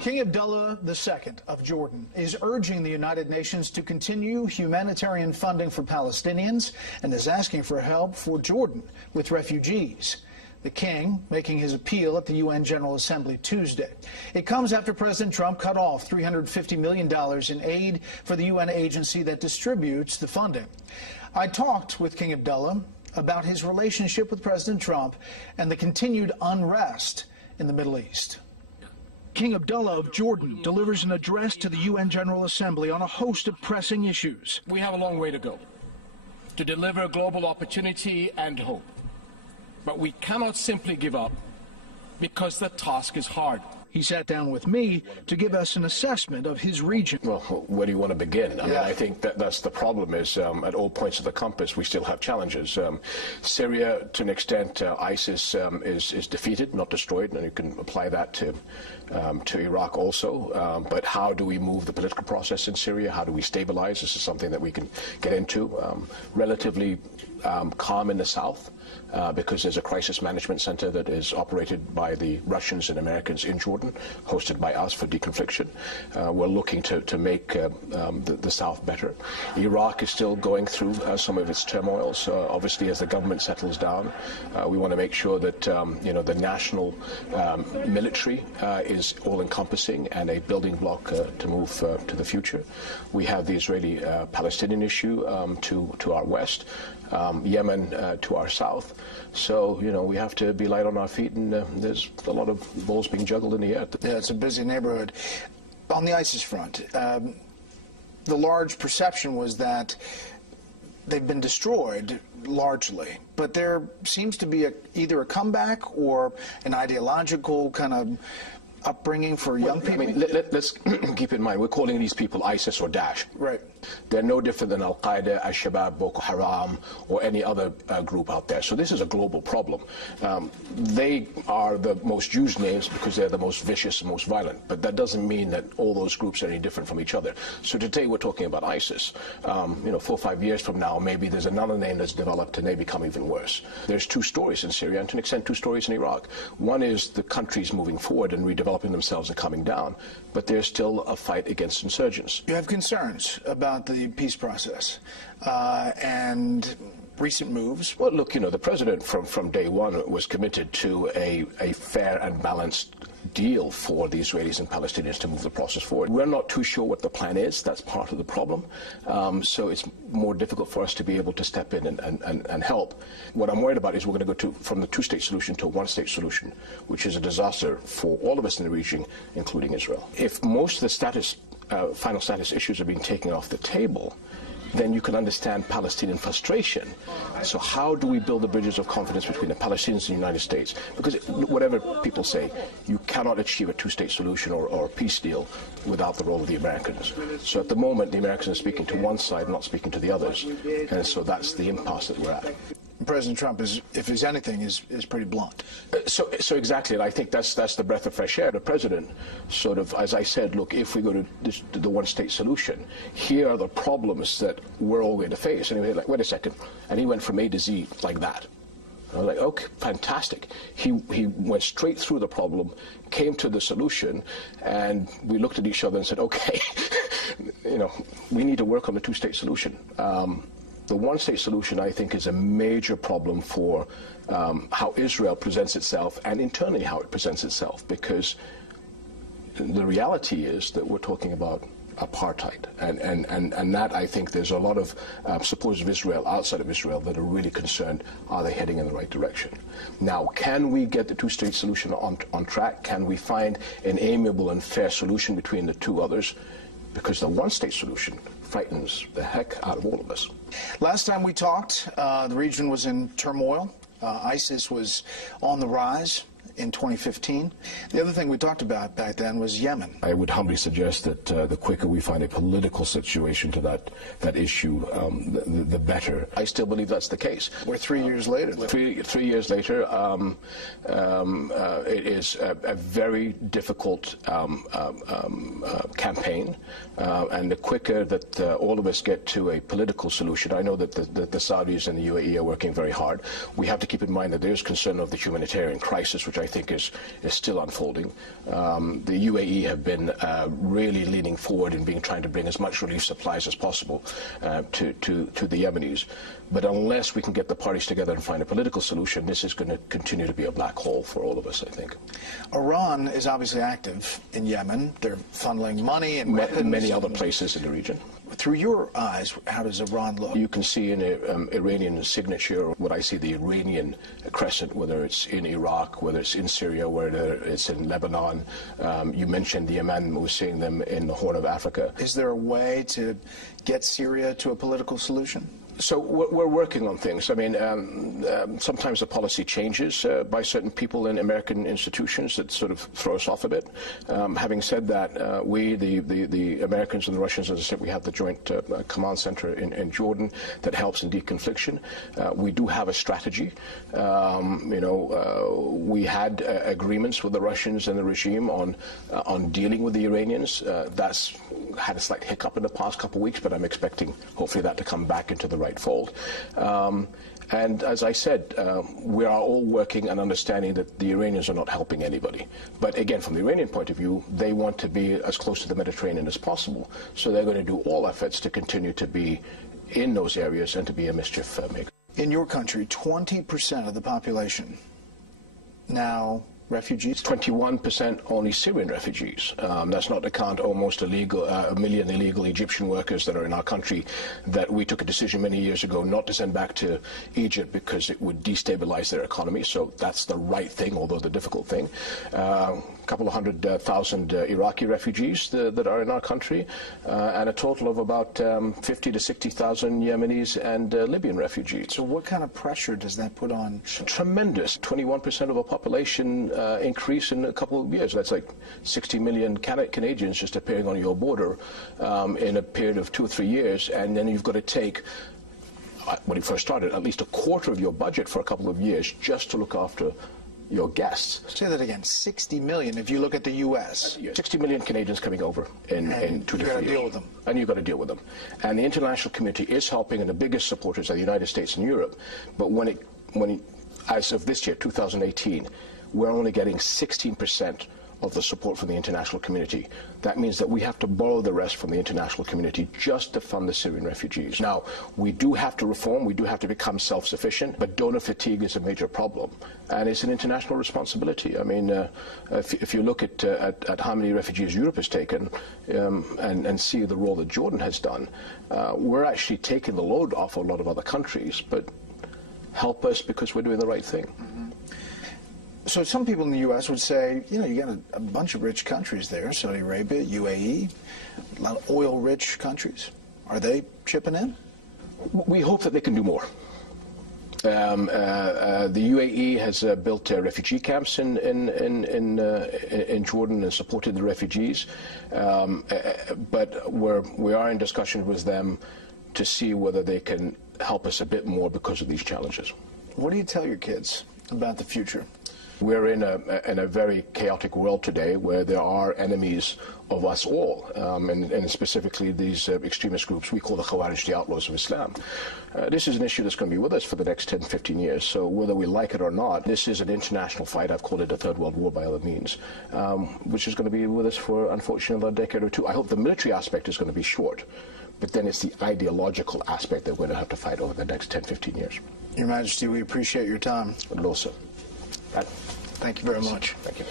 King Abdullah II of Jordan is urging the United Nations to continue humanitarian funding for Palestinians and is asking for help for Jordan with refugees. The king making his appeal at the UN General Assembly Tuesday. It comes after President Trump cut off $350 million in aid for the UN agency that distributes the funding. I talked with King Abdullah about his relationship with President Trump and the continued unrest in the Middle East. King Abdullah of Jordan delivers an address to the UN General Assembly on a host of pressing issues. We have a long way to go to deliver global opportunity and hope. But we cannot simply give up because the task is hard. He sat down with me to give us an assessment of his region. Well, where do you want to begin? I mean, I think that's the problem is at all points of the compass, we still have challenges. Syria, to an extent, ISIS is defeated, not destroyed, and you can apply that to Iraq also. But how do we move the political process in Syria? How do we stabilize? This is something that we can get into. Relatively calm in the south. Because there's a crisis management center that is operated by the Russians and Americans in Jordan, hosted by us for deconfliction. We're looking to make the South better. Iraq is still going through some of its turmoils. Obviously, as the government settles down, we want to make sure that the national military is all-encompassing and a building block to move to the future. We have the Israeli-Palestinian issue to our west. Yemen to our south. So, we have to be light on our feet, and there's a lot of balls being juggled in the air. Yeah, it's a busy neighborhood. On the ISIS front, the large perception was that they've been destroyed largely, but there seems to be either a comeback or an ideological kind of upbringing for young people. I mean, let's keep in mind, we're calling these people ISIS or Daesh. Right. They're no different than Al-Qaeda, Al-Shabaab, Boko Haram, or any other group out there. So this is a global problem. They are the most used names because they're the most vicious and most violent. But that doesn't mean that all those groups are any different from each other. So today we're talking about ISIS. 4 or 5 years from now, maybe there's another name that's developed and they become even worse. There's two stories in Syria, and to an extent, two stories in Iraq. One is the countries moving forward and redeveloping themselves and coming down, but there's still a fight against insurgents. You have concerns about the peace process and recent moves. Well, look, the president from day one was committed to a fair and balanced deal for the Israelis and Palestinians to move the process forward. We're not too sure what the plan is. That's part of the problem. So it's more difficult for us to be able to step in and help. What I'm worried about is we're going to go from the two-state solution to a one-state solution, which is a disaster for all of us in the region, including Israel. If most of the final status issues are being taken off the table, then you can understand Palestinian frustration. So how do we build the bridges of confidence between the Palestinians and the United States? Because whatever people say, you cannot achieve a two-state solution or a peace deal without the role of the Americans. So at the moment, the Americans are speaking to one side, not speaking to the others. And so that's the impasse that we're at. President Trump is, if he's anything, is pretty blunt. So exactly, and I think that's the breath of fresh air. The president sort of, as I said, look, if we go to the one-state solution, here are the problems that we're all going to face. And he was like, wait a second, and he went from A to Z like that. I was like, okay, fantastic. He went straight through the problem, came to the solution, and we looked at each other and said, okay, we need to work on the two-state solution. The one-state solution, I think, is a major problem for how Israel presents itself and internally how it presents itself, because the reality is that we're talking about apartheid. And that, I think, there's a lot of supporters of Israel outside of Israel that are really concerned, are they heading in the right direction? Now, can we get the two-state solution on track? Can we find an amiable and fair solution between the two others? Because the one-state solution frightens the heck out of all of us. Last time we talked, the region was in turmoil. ISIS was on the rise in 2015. The other thing we talked about back then was Yemen. I would humbly suggest that the quicker we find a political situation to that issue, the better. I still believe that's the case. We're 3 years later. Three years later, it is a very difficult campaign, and the quicker that all of us get to a political solution, I know that the Saudis and the UAE are working very hard. We have to keep in mind that there's concern of the humanitarian crisis, which I I think is still unfolding. The UAE have been really leaning forward in trying to bring as much relief supplies as possible to the Yemenis. But unless we can get the parties together and find a political solution, this is going to continue to be a black hole for all of us, I think. Iran is obviously active in Yemen. They're funneling money and weapons. Many other places in the region. Through your eyes, how does Iran look? You can see in an Iranian signature what I see the Iranian crescent, whether it's in Iraq, whether it's in Syria, whether it's in Lebanon. You mentioned the Yemen, we're seeing them in the Horn of Africa. Is there a way to get Syria to a political solution? So we're working on things. I mean, sometimes the policy changes by certain people in American institutions that sort of throw us off a bit. Having said that, we, the Americans and the Russians, as I said, we have the joint command center in Jordan that helps in deconfliction. We do have a strategy. We had agreements with the Russians and the regime on dealing with the Iranians. That's had a slight hiccup in the past couple of weeks, but I'm expecting hopefully that to come back into the right fold. And as I said, we are all working and understanding that the Iranians are not helping anybody. But again, from the Iranian point of view, they want to be as close to the Mediterranean as possible. So they're going to do all efforts to continue to be in those areas and to be a mischief maker. In your country, 20% of the population now refugees? 21% only Syrian refugees. That's not to count almost a million illegal Egyptian workers that are in our country that we took a decision many years ago not to send back to Egypt because it would destabilize their economy. So that's the right thing, although the difficult thing. A couple of 100,000 Iraqi refugees that are in our country, and a total of about 50 to 60,000 Yemenis and Libyan refugees. So what kind of pressure does that put on? Tremendous. 21% of our population increase in a couple of years. That's like 60 million Canadians just appearing on your border in a period of 2 or 3 years, and then you've got to take, when you first started, at least a quarter of your budget for a couple of years just to look after your guests. Say that again, 60 million if you look at the U.S. 60 million Canadians coming over in 2 to 3 years. You've got to deal with them. And you've got to deal with them. And the international community is helping, and the biggest supporters are the United States and Europe. But as of this year, 2018, we're only getting 16% of the support from the international community. That means that we have to borrow the rest from the international community just to fund the Syrian refugees. Now, we do have to reform, we do have to become self-sufficient, but donor fatigue is a major problem, and it's an international responsibility. I mean, if you look at how many refugees Europe has taken and see the role that Jordan has done, we're actually taking the load off a lot of other countries, but help us because we're doing the right thing. Mm-hmm. So some people in the U.S. would say, you got a bunch of rich countries there, Saudi Arabia, UAE, a lot of oil-rich countries. Are they chipping in? We hope that they can do more. The UAE has built refugee camps in Jordan and supported the refugees, but we are in discussion with them to see whether they can help us a bit more because of these challenges. What do you tell your kids about the future? We're in a very chaotic world today where there are enemies of us all, and specifically these extremist groups we call the Khawarij, the outlaws of Islam. This is an issue that's going to be with us for the next 10, 15 years, so whether we like it or not, this is an international fight. I've called it a third world war by other means, which is going to be with us for, unfortunately, a decade or two. I hope the military aspect is going to be short, but then it's the ideological aspect that we're going to have to fight over the next 10, 15 years. Your Majesty, we appreciate your time. Also. Thank you very much. Thank you.